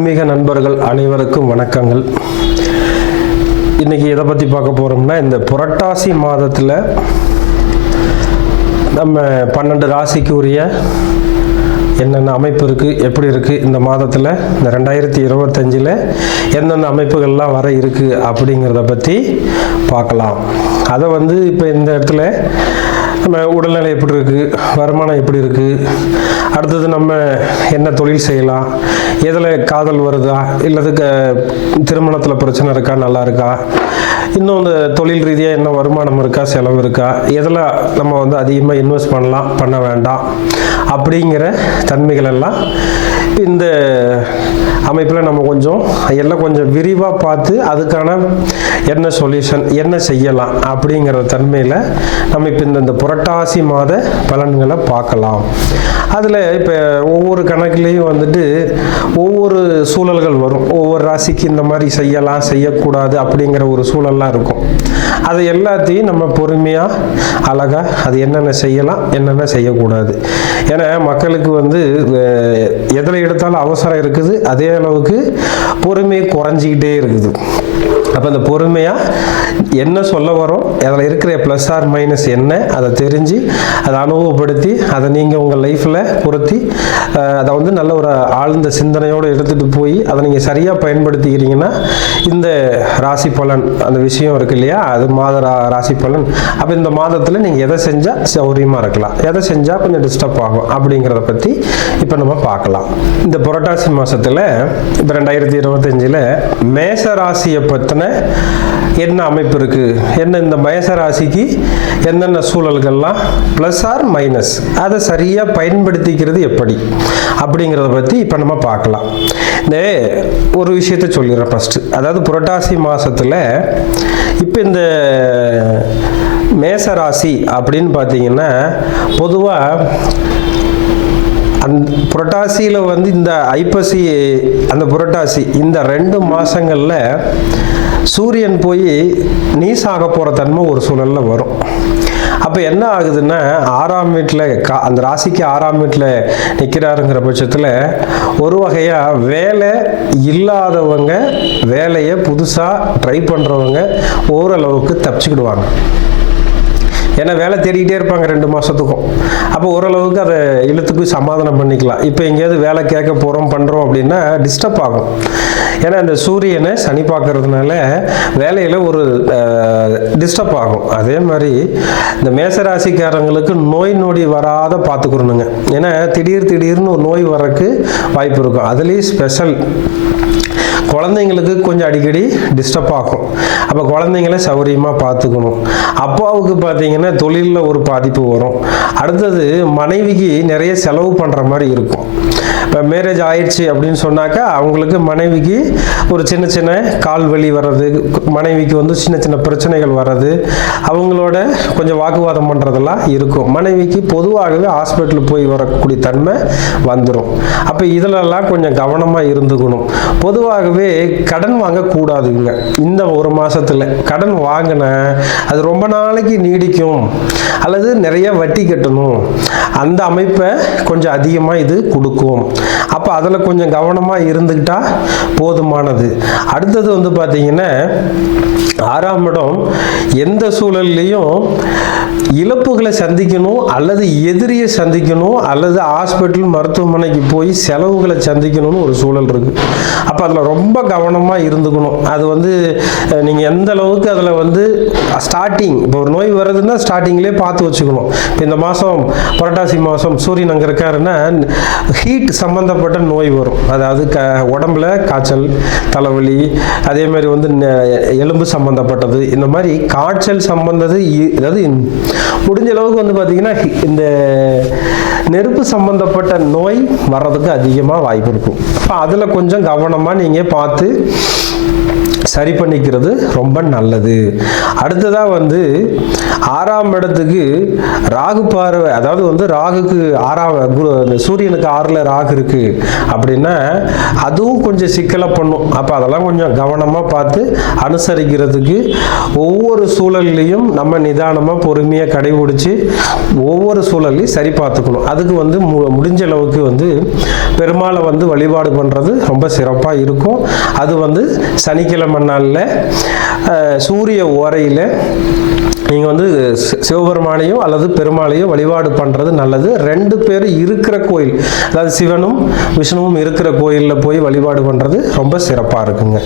ஆன்மீக நண்பர்கள் அனைவருக்கும் வணக்கங்கள். இன்னைக்கு எதை பற்றி பார்க்க போகிறோம்னா, இந்த புரட்டாசி மாதத்தில் நம்ம 12 ராசிக்கு உரிய என்னென்ன அமைப்பு இருக்குது, எப்படி இருக்குது, இந்த மாதத்தில் இந்த 2025 எந்தெந்த அமைப்புகள்லாம் வர இருக்குது அப்படிங்கிறத பற்றி பார்க்கலாம். அதை இப்போ இந்த இடத்துல நம்ம உடல்நிலை எப்படி இருக்குது, வருமானம் எப்படி இருக்குது, அடுத்தது நம்ம என்ன தொழில் செய்யலாம், எதில் காதல் வருதா, இல்லது திருமணத்தில் பிரச்சனை இருக்கா, நல்லா இருக்கா, இன்னும் இந்த தொழில் ரீதியாக என்ன வருமானம் இருக்கா, செலவு இருக்கா, எதில் நம்ம அதிகமாக இன்வெஸ்ட் பண்ணலாம், பண்ண வேண்டாம் அப்படிங்கிற தன்மைகள் எல்லாம் இந்த அமைப்பில் நம்ம எல்லாம் கொஞ்சம் விரிவாக பார்த்து அதுக்கான என்ன சொல்யூஷன், என்ன செய்யலாம் அப்படிங்கிற தன்மையில் நம்ம இப்போ இந்த புரட்டாசி மாத பலன்களை பார்க்கலாம். அதில் இப்போ ஒவ்வொரு கணக்குலேயும் ஒவ்வொரு சூழல்கள் வரும். ஒவ்வொரு ராசிக்கு இந்த மாதிரி செய்யலாம், செய்யக்கூடாது அப்படிங்கிற ஒரு சூழல்லாம் இருக்கும். அது எல்லாத்தையும் நம்ம பொறுமையாக அழகாக அது என்னென்ன செய்யலாம், என்னென்ன செய்யக்கூடாது. ஏன்னா மக்களுக்கு எதில் எடுத்தாலும் அவசரம் இருக்குது, அதே அளவுக்கு பொறுமை குறைஞ்சிக்கிட்டே இருக்குது. அப்போ அந்த பொறுமையாக என்ன சொல்ல வரோம், அதில் இருக்கிற ப்ளஸ் ஆர் மைனஸ் என்ன, அதை தெரிஞ்சு அதை அனுபவப்படுத்தி அதை நீங்கள் உங்கள் லைஃப்பில் பொருத்தி அதை நல்ல ஒரு ஆழ்ந்த சிந்தனையோடு எடுத்துகிட்டு போய் அதை நீங்கள் சரியாக பயன்படுத்திக்கிறீங்கன்னா இந்த ராசி பலன் அந்த விஷயம் இருக்கு இல்லையா, அது மாத ராசி பலன். அப்போ இந்த மாதத்தில் நீங்கள் எதை செஞ்சால் சௌரியமாக இருக்கலாம், எதை செஞ்சால் கொஞ்சம் டிஸ்டர்ப் ஆகும் அப்படிங்கிறத பற்றி இப்போ நம்ம பார்க்கலாம். இந்த புரட்டாசி மாதத்தில் இப்போ 2025 மேச ராசியை பற்றின என்ன அமைப்பு இருக்கு, என்ன இந்த மேச ராசிக்கு என்னென்ன சூழல்கள்லாம் பிளஸ் ஆர் மைனஸ், அதை சரியா பயன்படுத்திக்கிறது எப்படி அப்படிங்கிறத பத்தி இப்ப நம்ம பார்க்கலாம். இந்த ஒரு விஷயத்தை சொல்லிடுறேன் ஃபர்ஸ்ட். அதாவது புரட்டாசி மாசத்துல இப்ப இந்த மேச ராசி அப்படின்னு பார்த்தீங்கன்னா பொதுவாக புரட்டாசியில் இந்த ஐப்பசி அந்த புரட்டாசி இந்த 2 மாதங்களில் சூரியன் போய் நீசாக போகிற தன்மை ஒரு சூழலில் வரும். அப்போ என்ன ஆகுதுன்னா 6ஆம் வீட்டில் அந்த ராசிக்கு 6ஆம் வீட்டில் நிற்கிறாருங்கிற பட்சத்தில் ஒரு வகையாக வேலை இல்லாதவங்க, வேலையை புதுசாக ட்ரை பண்ணுறவங்க ஓரளவுக்கு தப்பிச்சுக்கிடுவாங்க. ஏன்னா வேலை தேடிக்கிட்டே இருப்பாங்க 2 மாதத்துக்கும். அப்போ ஓரளவுக்கு அதை இழுத்துக்கு சமாதானம் பண்ணிக்கலாம். இப்போ எங்கேயாவது வேலை கேட்க போகிறோம் பண்ணுறோம் அப்படின்னா டிஸ்டர்ப் ஆகும். ஏன்னா அந்த சூரியனை சனி பார்க்கறதுனால வேலையில் ஒரு டிஸ்டர்ப் ஆகும். அதே மாதிரி இந்த மேசராசிக்காரங்களுக்கு நோய் நொடி வராத பார்த்துக்கிறணுங்க. ஏன்னா திடீர்னு ஒரு நோய் வரக்கு வாய்ப்பு இருக்கும். அதுலேயும் ஸ்பெஷல் குழந்தைங்களுக்கு கொஞ்சம் அடிக்கடி டிஸ்டர்ப் ஆகும். அப்போ குழந்தைங்கள சௌரியமாக பார்த்துக்கணும். அப்பாவுக்கு பார்த்தீங்கன்னா தொழிலில் ஒரு பாதிப்பு வரும். அடுத்தது மனைவிக்கு நிறைய செலவு பண்ணுற மாதிரி இருக்கும். இப்போ மேரேஜ் ஆயிடுச்சு அப்படின்னு சொன்னாக்கா அவங்களுக்கு மனைவிக்கு ஒரு சின்ன கால் வலி வர்றது, மனைவிக்கு சின்ன பிரச்சனைகள் வர்றது, அவங்களோட கொஞ்சம் வாக்குவாதம் பண்ணுறதெல்லாம் இருக்கும். மனைவிக்கு பொதுவாகவே ஹாஸ்பிட்டல் போய் வரக்கூடிய தன்மை வந்துடும். அப்போ இதிலெல்லாம் கொஞ்சம் கவனமாக இருந்துக்கணும். பொதுவாகவே கடன் வாங்கக்கூடாதுங்க. இந்த ஒரு மாதத்தில் கடன் வாங்கினா அது ரொம்ப நாளைக்கு நீடிக்கும் அல்லது நிறைய வட்டி கட்டணும், அந்த அமைப்பை கொஞ்சம் அதிகமாக இது கொடுக்கும். அப்போ அதில் கொஞ்சம் கவனமாக இருந்துக்கிட்டா போதுமானது. அடுத்தது பார்த்தீங்கன்னா 6ஆம் இடம் எந்த சூழல்லையும் இழப்புகளை சந்திக்கணும் அல்லது எதிரியை சந்திக்கணும் அல்லது ஹாஸ்பிட்டல் மருத்துவமனைக்கு போய் செலவுகளை சந்திக்கணும்னு ஒரு சூழல் இருக்கு. அப்போ அதில் ரொம்ப கவனமாக இருந்துக்கணும். அது நீங்கள் எந்த அளவுக்கு அதில் ஸ்டார்டிங் இப்போ ஒரு நோய் வருதுன்னா ஸ்டார்டிங்லேயே பார்த்து வச்சுக்கணும். இப்போ இந்த மாதம் புரட்டாசி மாதம் சூரியன் அங்கே இருக்காருன்னா ஹீட் சம்மந்தப்பட்ட நோய் வரும். அதாவது உடம்புல காய்ச்சல், தலைவலி, அதே மாதிரி எலும்பு சம்மந்தப்பட்டது, இந்த மாதிரி காய்ச்சல் சம்பந்தது, அதாவது முடிஞ்ச அளவுக்கு பார்த்தீங்கன்னா இந்த நெருப்பு சம்பந்தப்பட்ட நோய் வர்றதுக்கு அதிகமாக வாய்ப்பு இருக்கும். அப்போ அதில் கொஞ்சம் கவனமாக நீங்கள் பார்த்து சரி பண்ணிக்கிறது ரொம்ப நல்லது. அடுத்ததாக வந்து 6ஆம் இடத்துக்கு ராகு பார்வை, அதாவது வந்து ராகுக்கு 6ஆம் சூரியனுக்கு 6ல் ராகு இருக்கு அப்படின்னா அதுவும் கொஞ்சம் சிக்கலை பண்ணும். அப்போ அதெல்லாம் கொஞ்சம் கவனமாக பார்த்து அனுசரிக்கிறதுக்கு ஒவ்வொரு சூழல்லையும் நம்ம நிதானமாக பொறுமையாக கடைபிடிச்சு ஒவ்வொரு சூழல்லையும் சரி பார்த்துக்கணும். அதுக்கு வந்து முடிஞ்ச அளவுக்கு வந்து பெருமாளை வந்து வழிபாடு பண்ணுறது ரொம்ப சிறப்பாக இருக்கும். அது வந்து சனிக்கிழமை நாளில் சூரிய ஓரையில் நீங்கள் வந்து சிவபெருமானையோ அல்லது பெருமாளையோ வழிபாடு பண்ணுறது நல்லது. 2 பேர் இருக்கிற கோயில், அதாவது சிவனும் விஷ்ணுவும் இருக்கிற கோயிலில் போய் வழிபாடு பண்ணுறது ரொம்ப சிறப்பாக இருக்குங்க.